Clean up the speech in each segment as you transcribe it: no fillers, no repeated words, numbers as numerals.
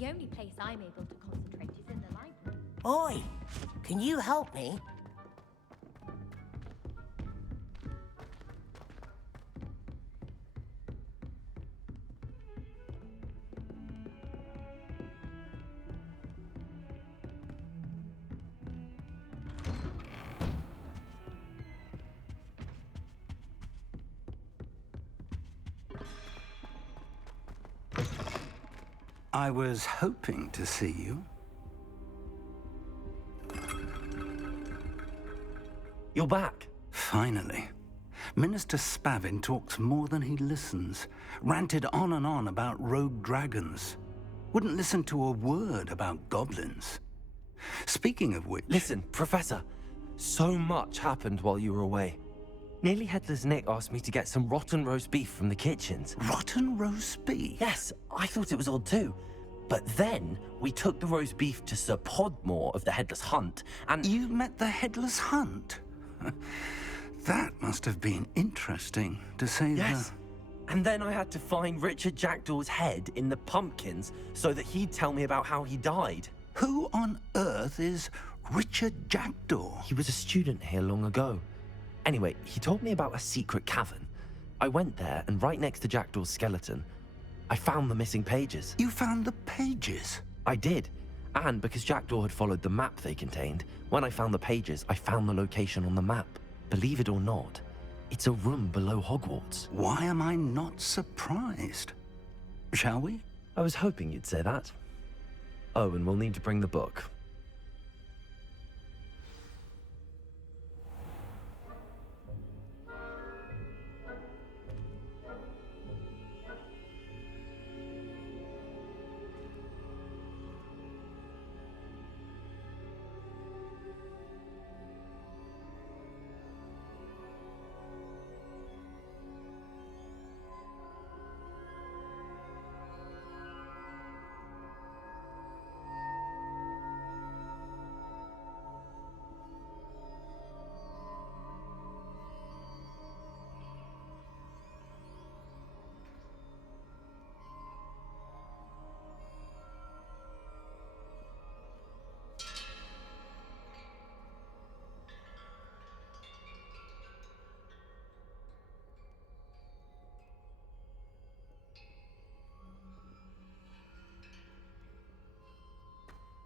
The only place I'm able to concentrate is in the library. Oi! Can you help me? I was hoping to see you. You're back. Finally. Minister Spavin talks more than he listens. Ranted on and on about rogue dragons. Wouldn't listen to a word about goblins. Speaking of which... Listen, Professor. So much happened while you were away. Nearly Headless Nick asked me to get some rotten roast beef from the kitchens. Rotten roast beef? Yes, I thought it was odd too. But then we took the roast beef to Sir Podmore of the Headless Hunt, and... You met the Headless Hunt? That must have been interesting, to say Yes. And then I had to find Richard Jackdaw's head in the pumpkins so that he'd tell me about how he died. Who on earth is Richard Jackdaw? He was a student here long ago. Anyway, he told me about a secret cavern. I went there, and right next to Jackdaw's skeleton, I found the missing pages. You found the pages? I did. And because Jackdaw had followed the map they contained, when I found the pages, I found the location on the map. Believe it or not, it's a room below Hogwarts. Why am I not surprised? Shall we? I was hoping you'd say that. Oh, and we'll need to bring the book.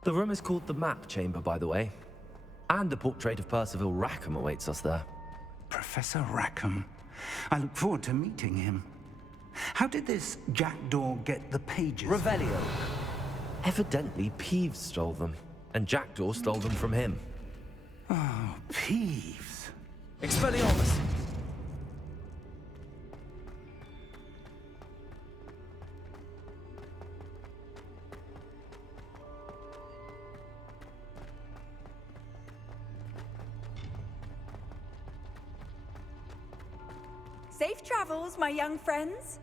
The room is called the Map Chamber, by the way. And a portrait of Percival Rackham awaits us there. Professor Rackham. I look forward to meeting him. How did this Jackdaw get the pages? Revelio. Evidently, Peeves stole them, and Jackdaw stole them from him. Oh, Peeves. Expelliarmus! Safe travels, my young friends.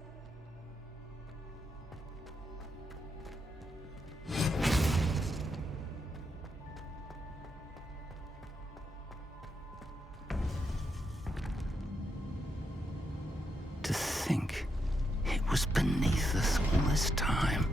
To think it was beneath us all this time.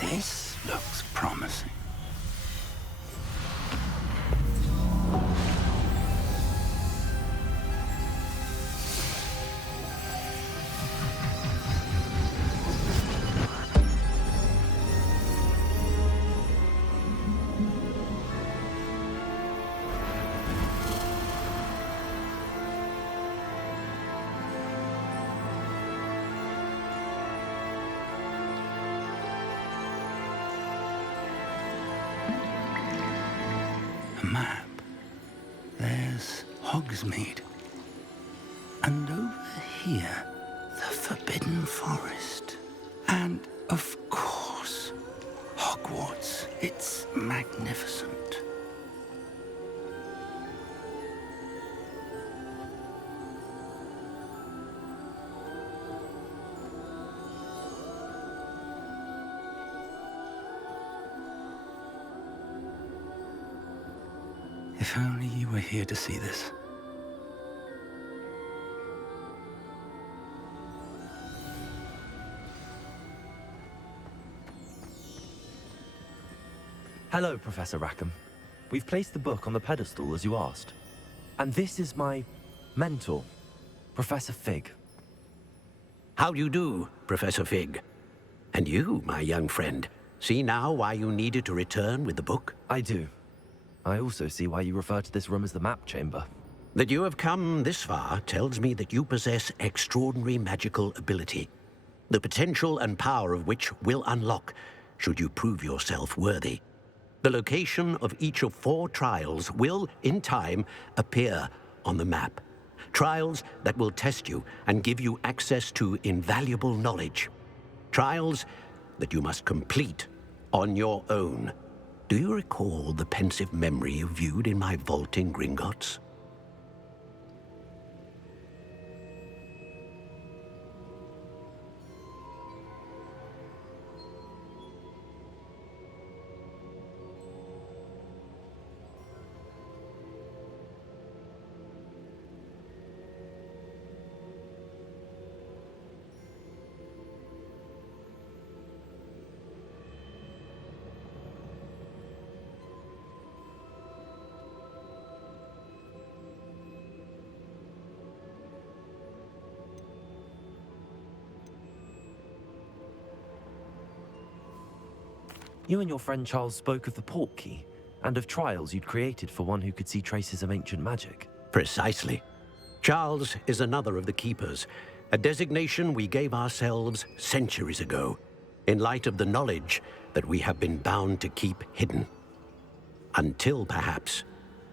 This looks promising. Map. There's Hogsmeade. And over here, the Forbidden Forest. And, of course, Hogwarts. It's magnificent. If only you were here to see this. Hello, Professor Rackham. We've placed the book on the pedestal as you asked. And this is my mentor, Professor Fig. How do you do, Professor Fig? And you, my young friend, see now why you needed to return with the book? I do. I also see why you refer to this room as the map chamber. That you have come this far tells me that you possess extraordinary magical ability, the potential and power of which will unlock should you prove yourself worthy. The location of each of 4 trials will, in time, appear on the map. Trials that will test you and give you access to invaluable knowledge. Trials that you must complete on your own. Do you recall the pensive memory you viewed in my vault in Gringotts? You and your friend Charles spoke of the port key, and of trials you'd created for one who could see traces of ancient magic. Precisely. Charles is another of the Keepers, a designation we gave ourselves centuries ago, in light of the knowledge that we have been bound to keep hidden. Until, perhaps,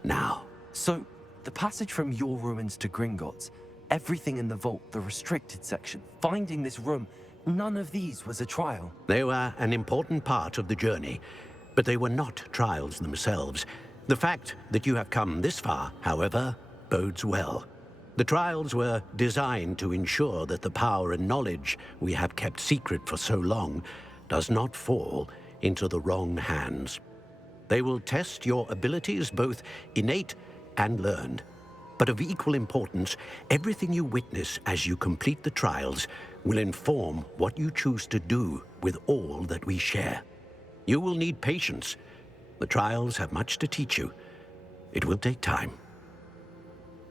now. So, the passage from your ruins to Gringotts, everything in the vault, the restricted section, finding this room, none of these was a trial. They were an important part of the journey, but they were not trials themselves. The fact that you have come this far, however, bodes well. The trials were designed to ensure that the power and knowledge we have kept secret for so long does not fall into the wrong hands. They will test your abilities, both innate and learned. But of equal importance, everything you witness as you complete the trials will inform what you choose to do with all that we share. You will need patience. The trials have much to teach you. It will take time.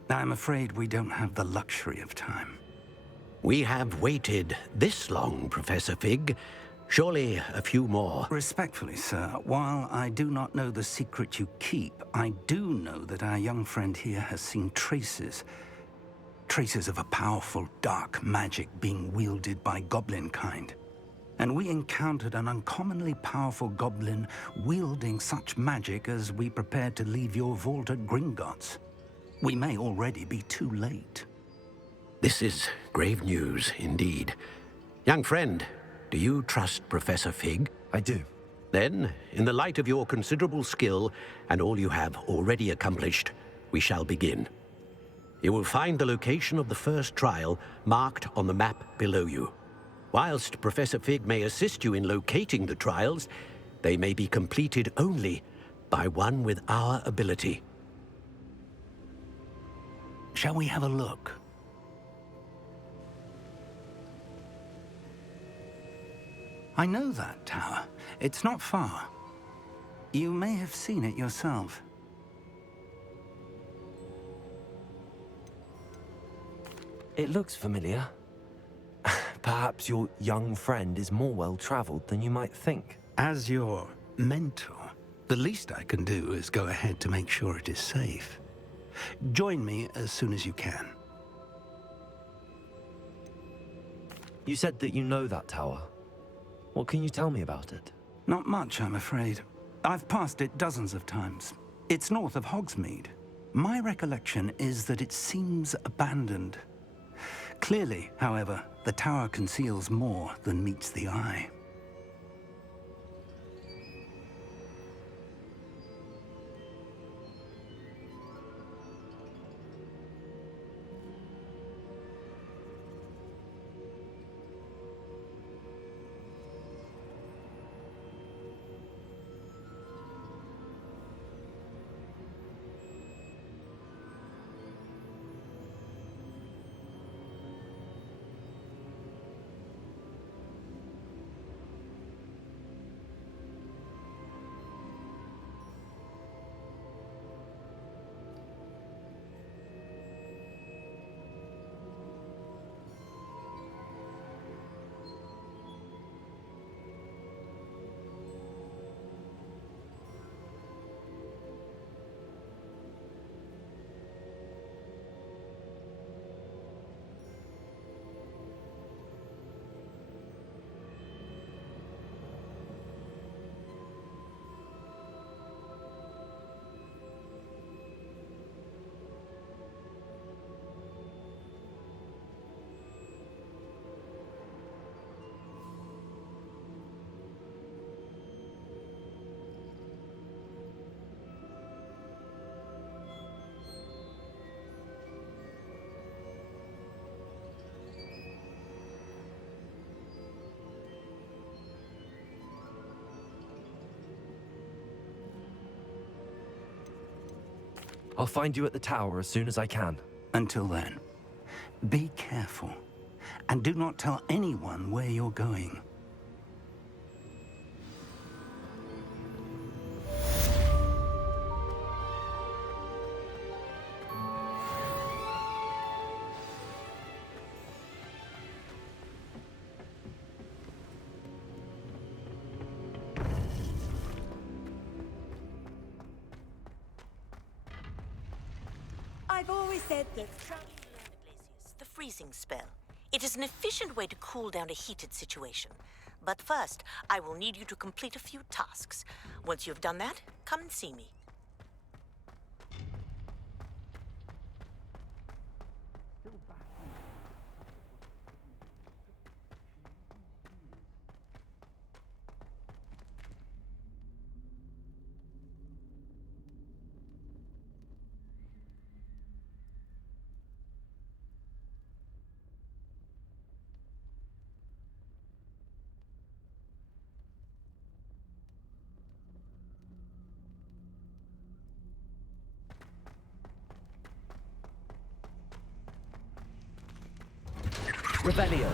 I'm afraid we don't have the luxury of time. We have waited this long, Professor Fig. Surely a few more. Respectfully, sir, while I do not know the secret you keep, I do know that our young friend here has seen traces of a powerful dark magic being wielded by goblin kind. And we encountered an uncommonly powerful goblin wielding such magic as we prepared to leave your vault at Gringotts. We may already be too late. This is grave news indeed. Young friend, do you trust Professor Fig? I do. Then, in the light of your considerable skill and all you have already accomplished, we shall begin. You will find the location of the first trial marked on the map below you. Whilst Professor Fig may assist you in locating the trials, they may be completed only by one with our ability. Shall we have a look? I know that tower. It's not far. You may have seen it yourself. It looks familiar. Perhaps your young friend is more well-traveled than you might think. As your mentor, the least I can do is go ahead to make sure it is safe. Join me as soon as you can. You said that you know that tower. What can you tell me about it? Not much, I'm afraid. I've passed it dozens of times. It's north of Hogsmeade. My recollection is that it seems abandoned. Clearly, however, the tower conceals more than meets the eye. I'll find you at the tower as soon as I can. Until then, be careful, and do not tell anyone where you're going. I've always said that. The freezing spell. It is an efficient way to cool down a heated situation. But first, I will need you to complete a few tasks. Once you've done that, come and see me. Rebellion.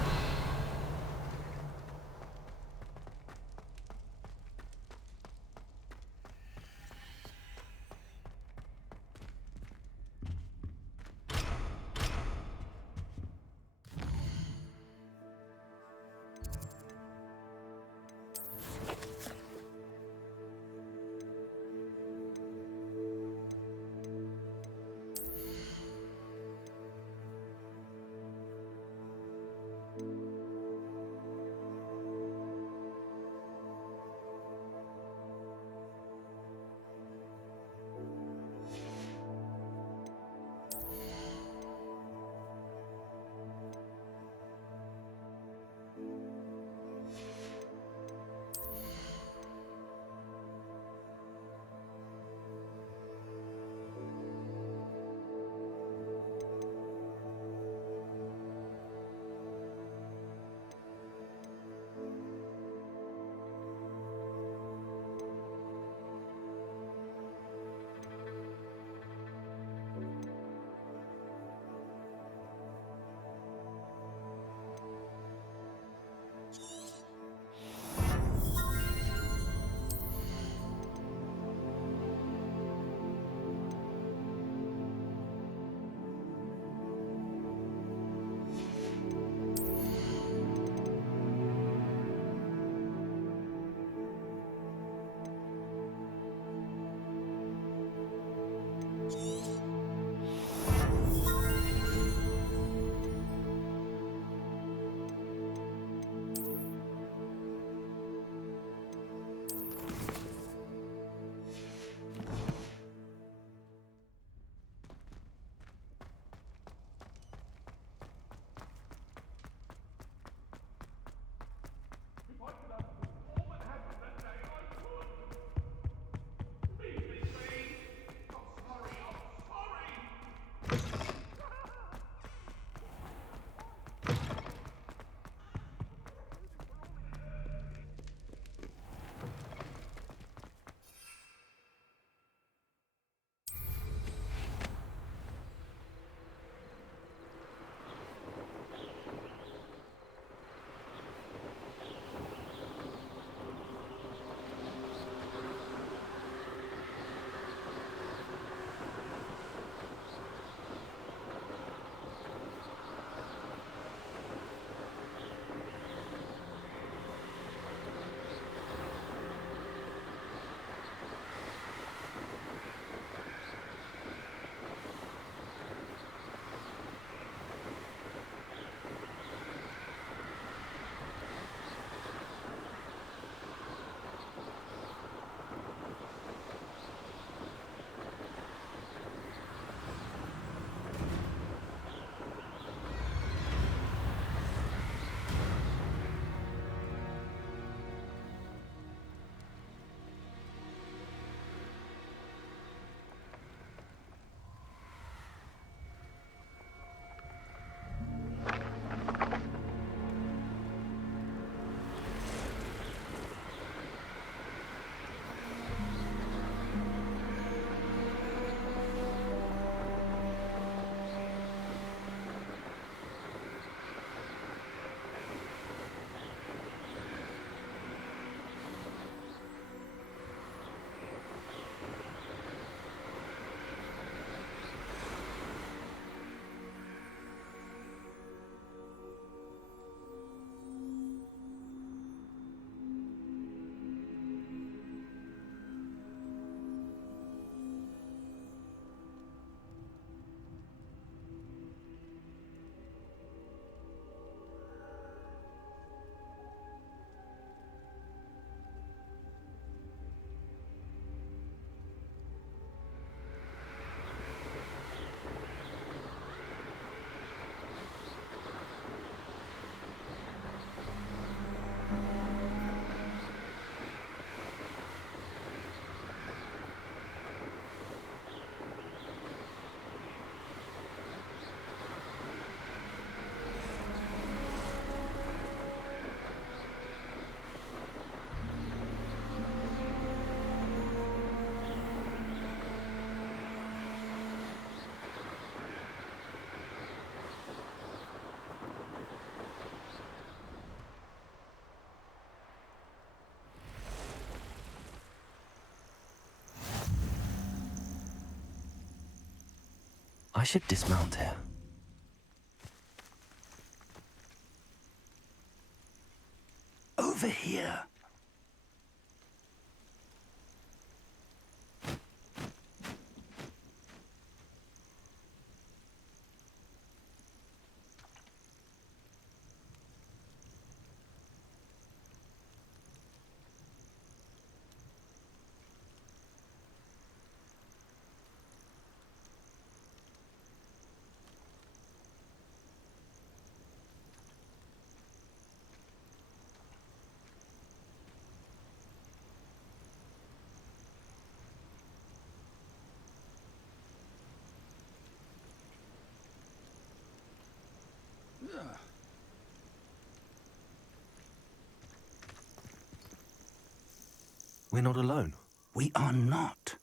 I should dismount here. Over here. We're not alone. We are not.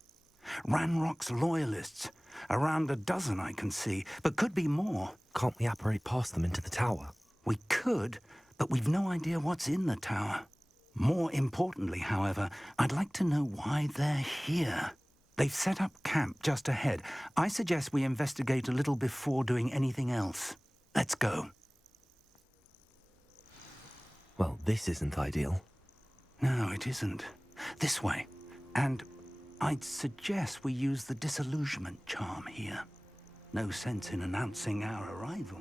Ranrock's loyalists. Around a dozen I can see, but could be more. Can't we apparate past them into the tower? We could, but we've no idea what's in the tower. More importantly, however, I'd like to know why they're here. They've set up camp just ahead. I suggest we investigate a little before doing anything else. Let's go. Well, this isn't ideal. No, it isn't. This way. And I'd suggest we use the disillusionment charm here. No sense in announcing our arrival.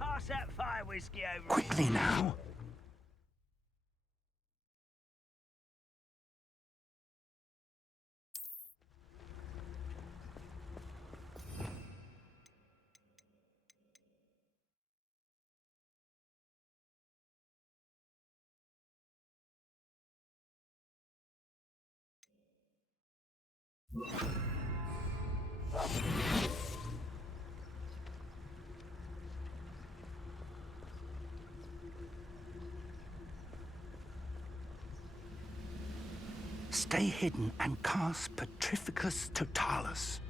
Pass that fire whiskey over. Quickly now. Stay hidden and cast Petrificus Totalis.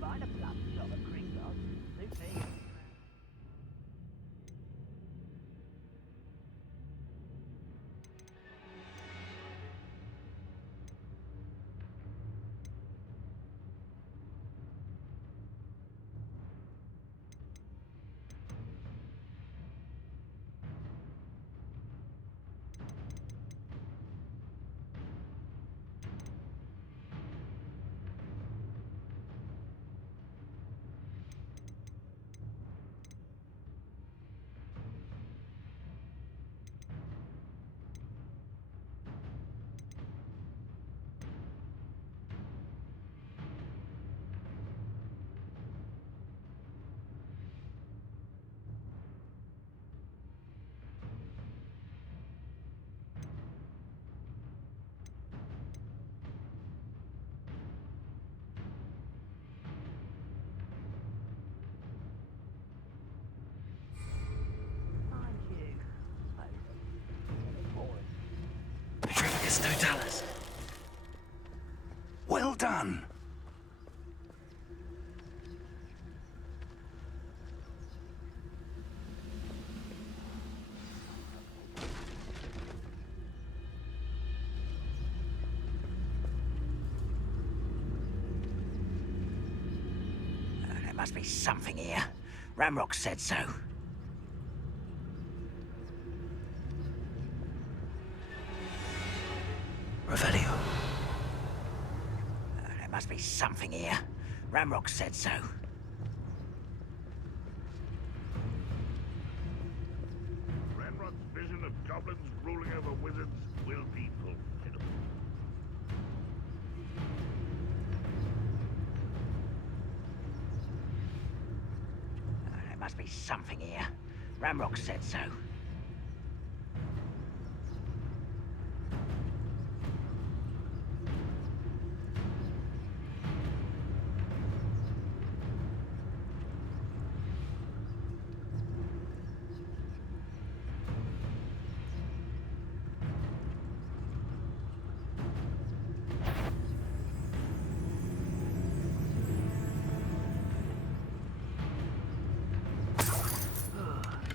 Find a blood shot of Gringotts. Suit me. Petrificus totalis. Well done. There must be something here. Ramrock said so. Revelio. There must be something here. Ramrock said so. Ranrock's vision of goblins ruling over wizards will be fulfilled. There must be something here. Ramrock said so.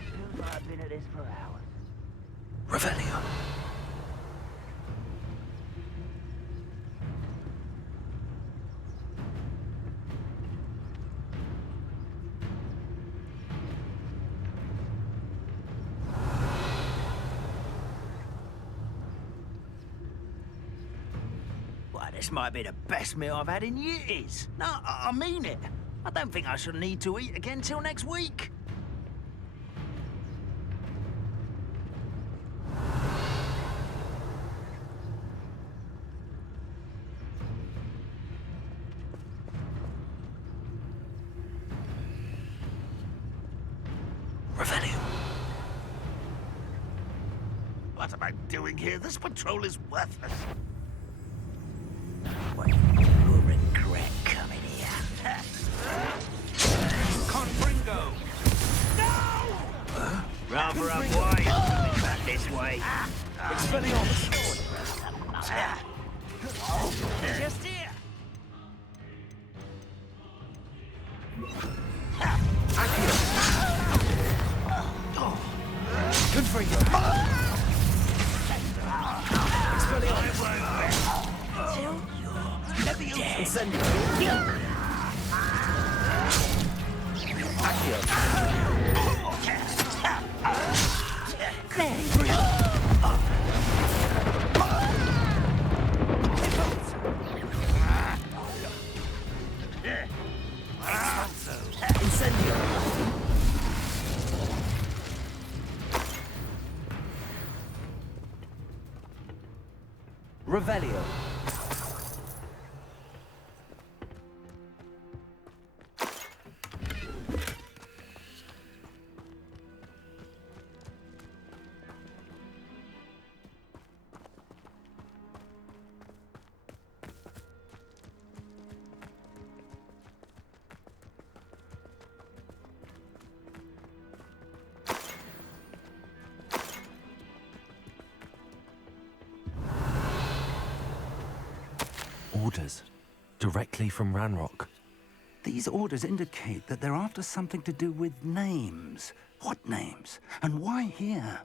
Feels like I've been at this for hours. Revelio. Why, this might be the best meal I've had in years. No, I mean it. I don't think I shall need to eat again till next week. Revelio. What am I doing here? This patrol is worthless. Well, you'll regret coming here. Confringo! Rather unwise. Back this way. Expelliarmus. Just here. Confringo. Incendio. Incendio. Revelio. Orders. Directly from Ranrock. These orders indicate that they're after something to do with names. What names? And why here?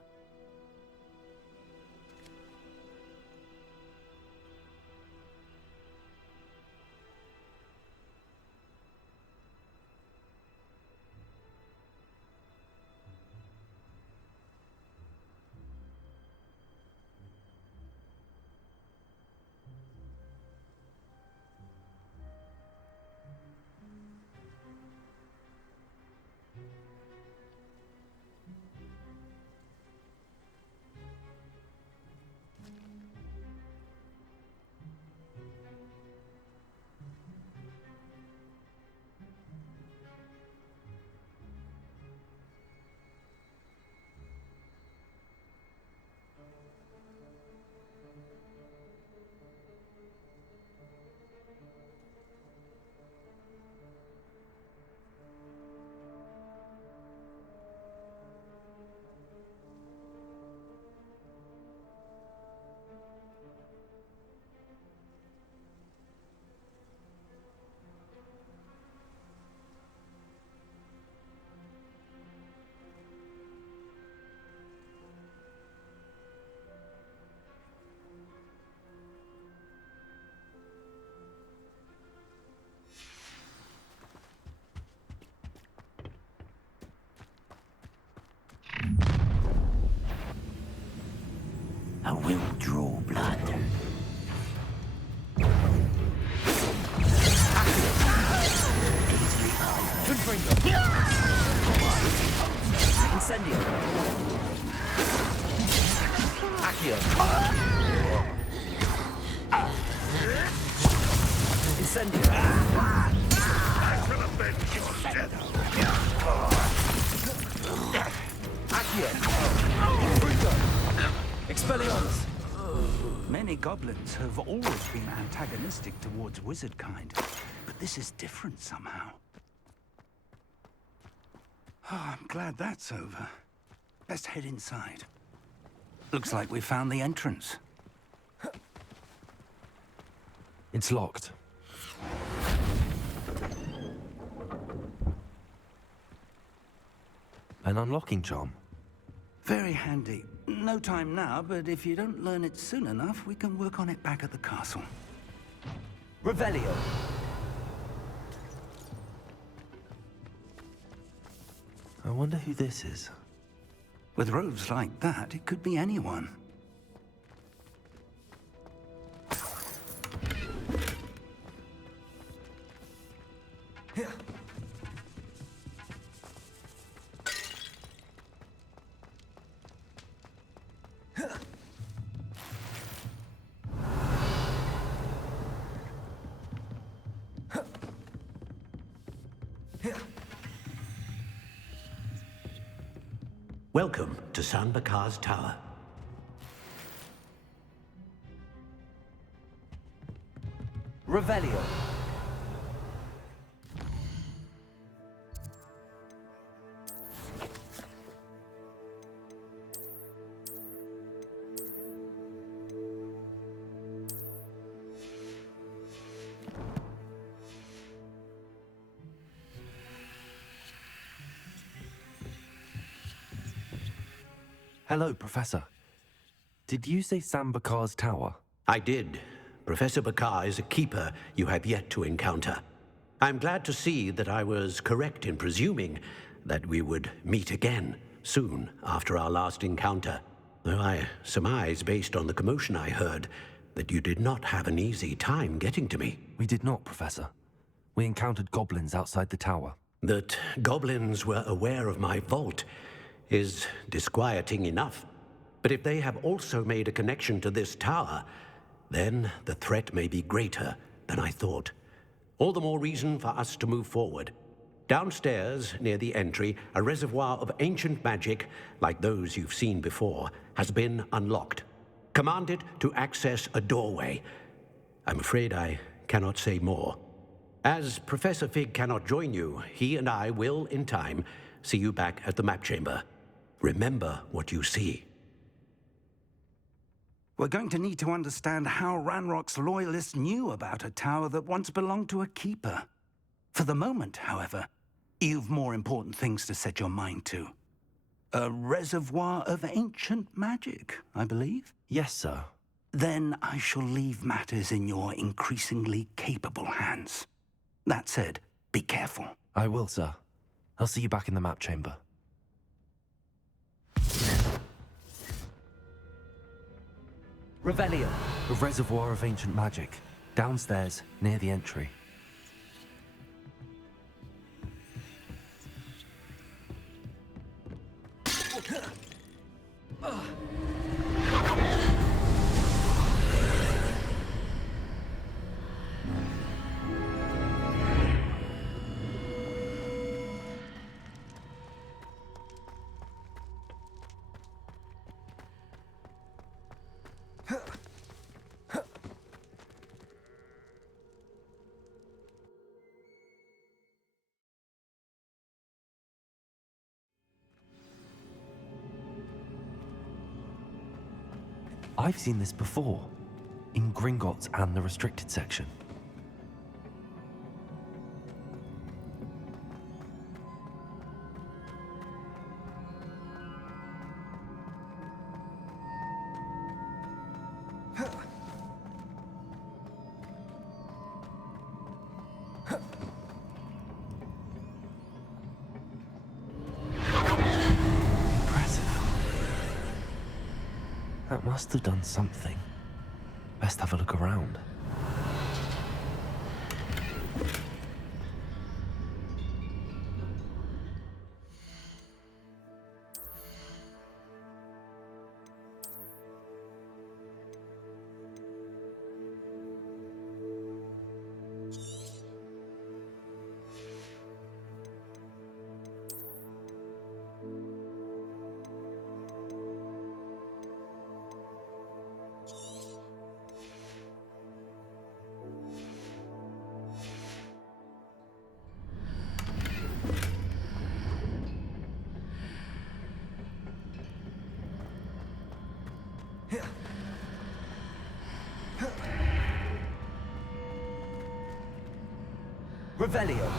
I will draw blood. Incendio. Accio. Incendio. I shall avenge your death. Accio. Expelliarmus. Many goblins have always been antagonistic towards wizard kind, but this is different somehow. Oh, I'm glad that's over. Let's head inside. Looks like we found the entrance. It's locked. An unlocking charm. Very handy. No time now, but if you don't learn it soon enough, we can work on it back at the castle. Revelio. I wonder who this is. With robes like that, it could be anyone. Welcome to San Bakar's Tower. Revelio. Hello, Professor. Did you say San Bakar's Tower? I did. Professor Bakar is a keeper you have yet to encounter. I'm glad to see that I was correct in presuming that we would meet again soon after our last encounter. Though I surmise, based on the commotion I heard, that you did not have an easy time getting to me. We did not, Professor. We encountered goblins outside the tower. That goblins were aware of my vault is disquieting enough. But if they have also made a connection to this tower, then the threat may be greater than I thought. All the more reason for us to move forward. Downstairs, near the entry, a reservoir of ancient magic, like those you've seen before, has been unlocked. Command it to access a doorway. I'm afraid I cannot say more. As Professor Fig cannot join you, he and I will, in time, see you back at the map chamber. Remember what you see. We're going to need to understand how Ranrock's loyalists knew about a tower that once belonged to a keeper. For the moment, however, you've more important things to set your mind to. A reservoir of ancient magic, I believe? Yes, sir. Then I shall leave matters in your increasingly capable hands. That said, be careful. I will, sir. I'll see you back in the map chamber. Revelio. A reservoir of ancient magic. Downstairs, near the entry. I've seen this before, in Gringotts and the restricted section. That must have done something. Best have a look around. Revelio.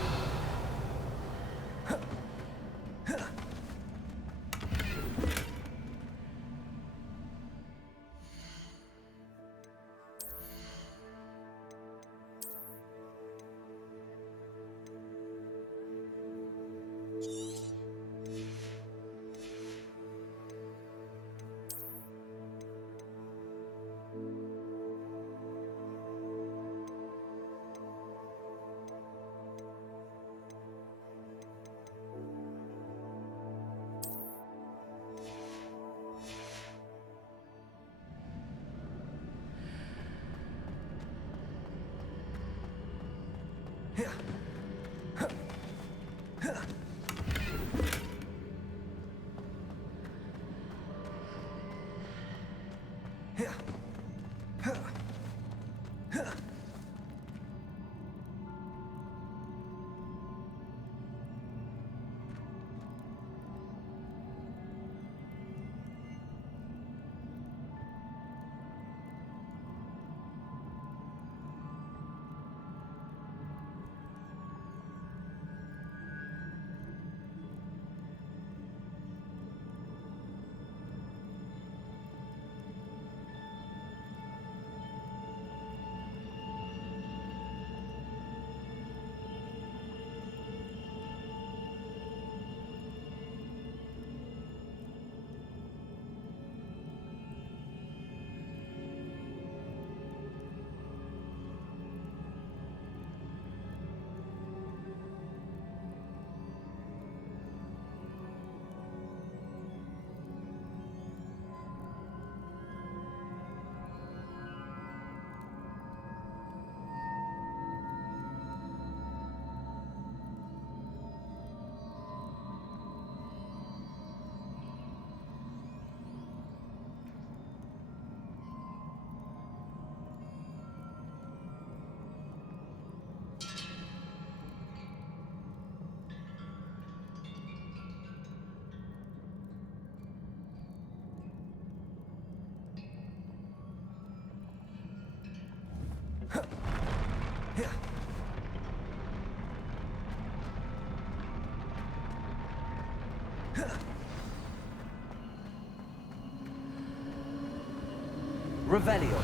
Revelio.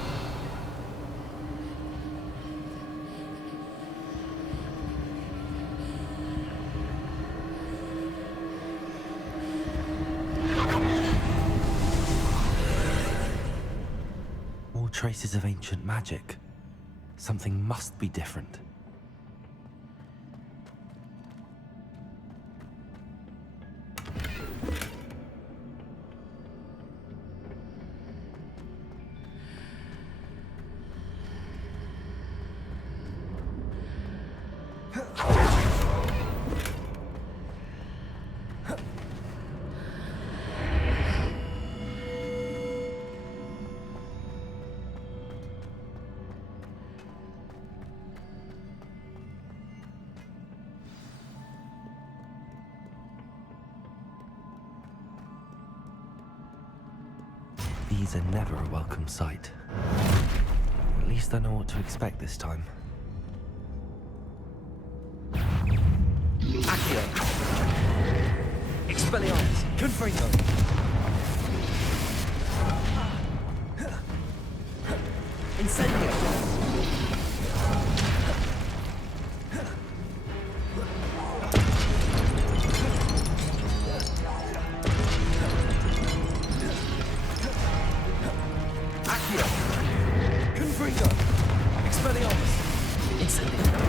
More traces of ancient magic. Something must be different. These are never a welcome sight. At least I know what to expect this time. Accio. Expelliarmus. Confringo. Incendio. Accio. Confringo. Expelliarmus. Incendio.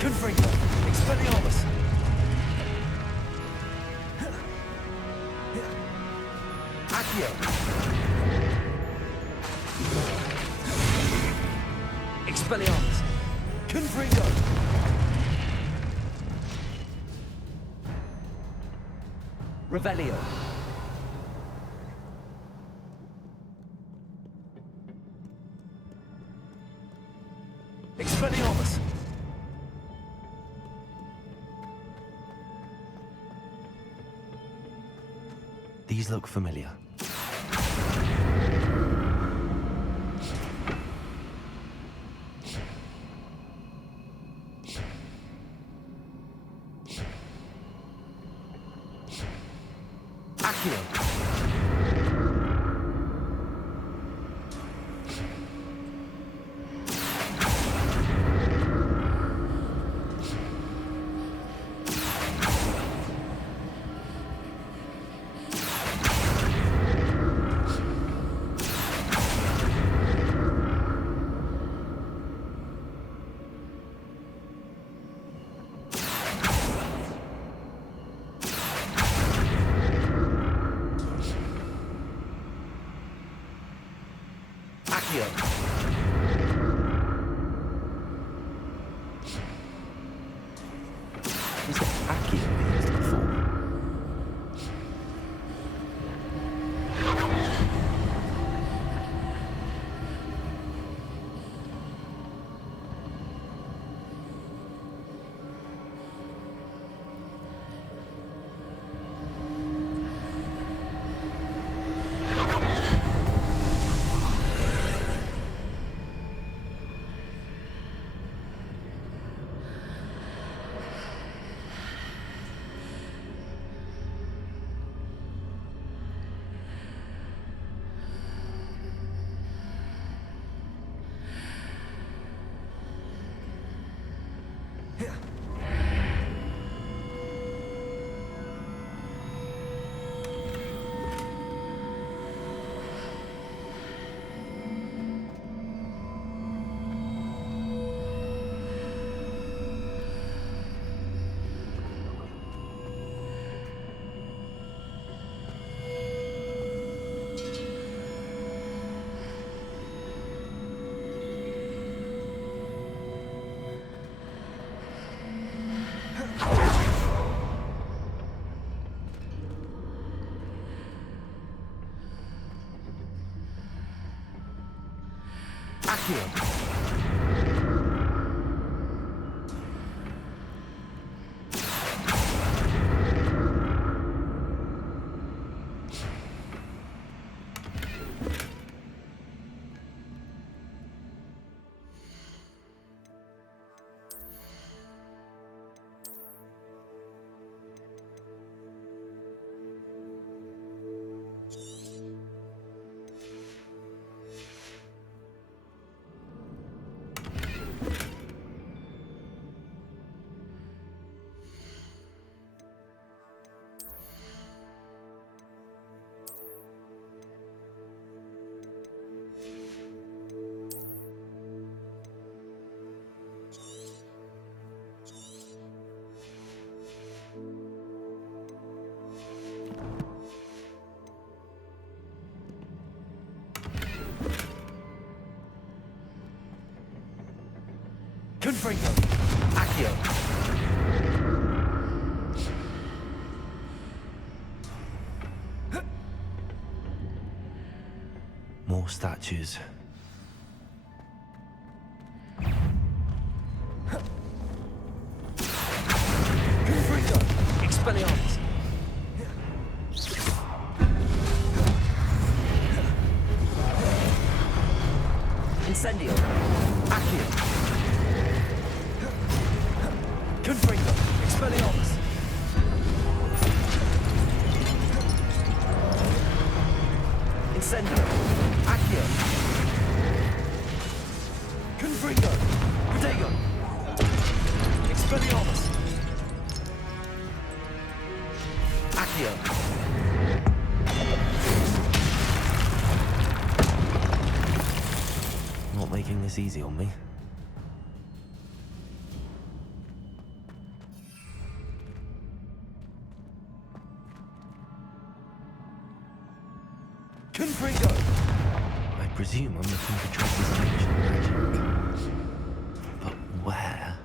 Confringo. Expelliarmus. Accio. Expelliarmus. Confringo. Revelio. Expelliarmus. These look familiar. Accio. Accio. Was it Accio we used before? Accio. Confringo. Accio. More statues. Confringo. Expelliarmus. Incendio. Accio. Confringo. Expelliarmus. Incendio. Accio. Confringo! Protego! Expelliarmus! Accio! Not making this easy on me. Confringo! I presume I'm looking for traces of ancient magic. But where?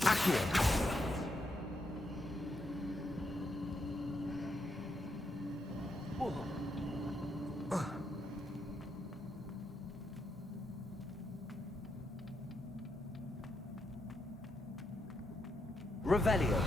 Accio! Revelio.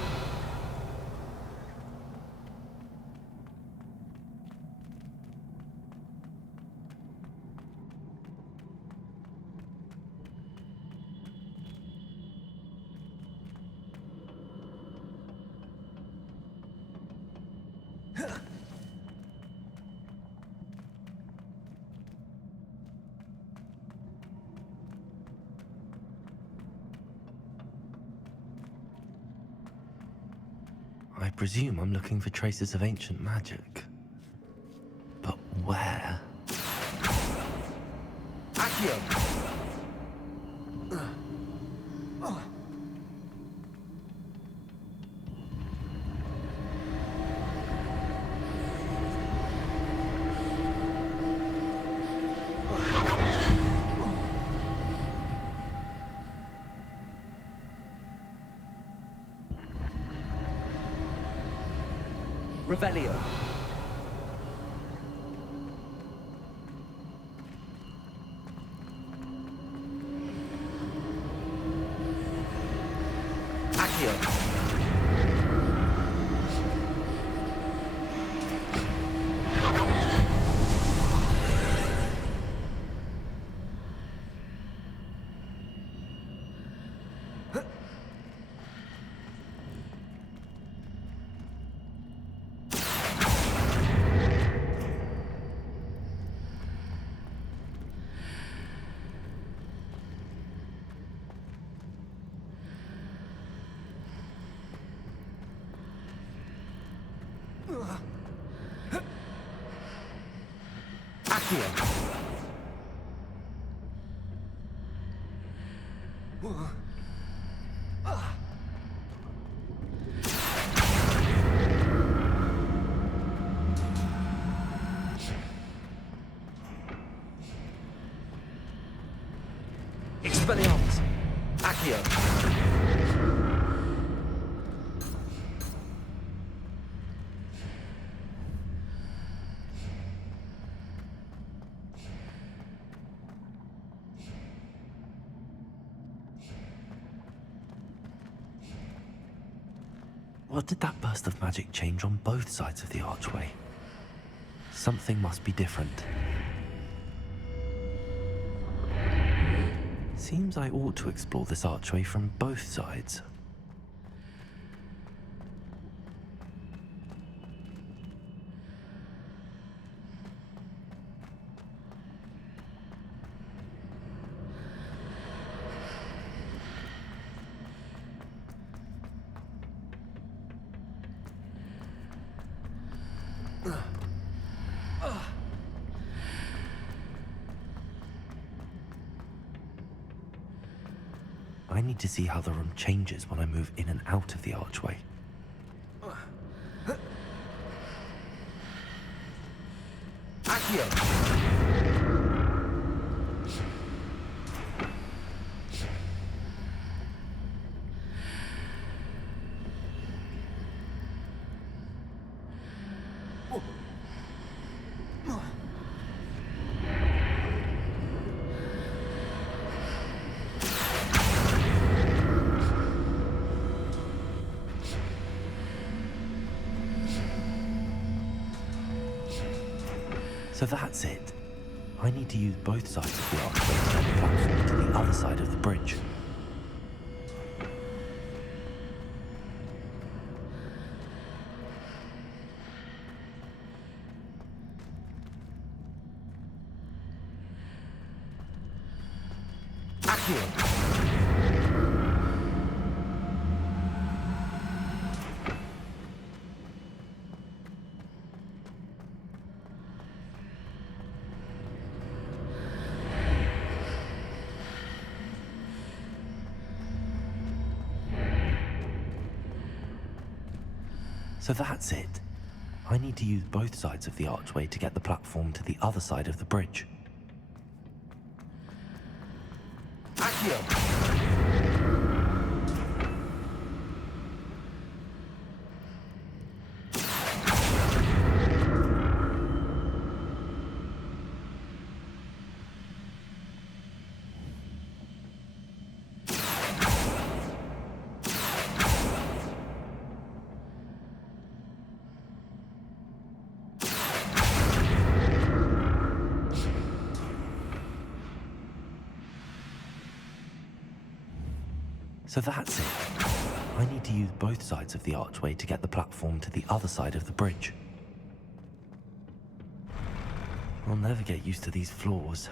I presume I'm looking for traces of ancient magic. But where? Accio! Revelio. Accio. Accio. Expelliarmus. Accio. What did that burst of magic change on both sides of the archway? Something must be different. Seems I ought to explore this archway from both sides. I need to see how the room changes when I move in and out of the archway. Accio. So that's it. I need to use both sides of the archway to get the platform to the other side of the bridge. Accio. So that's it. I need to use both sides of the archway to get the platform to the other side of the bridge. Accio. So that's it. I need to use both sides of the archway to get the platform to the other side of the bridge. I'll never get used to these floors.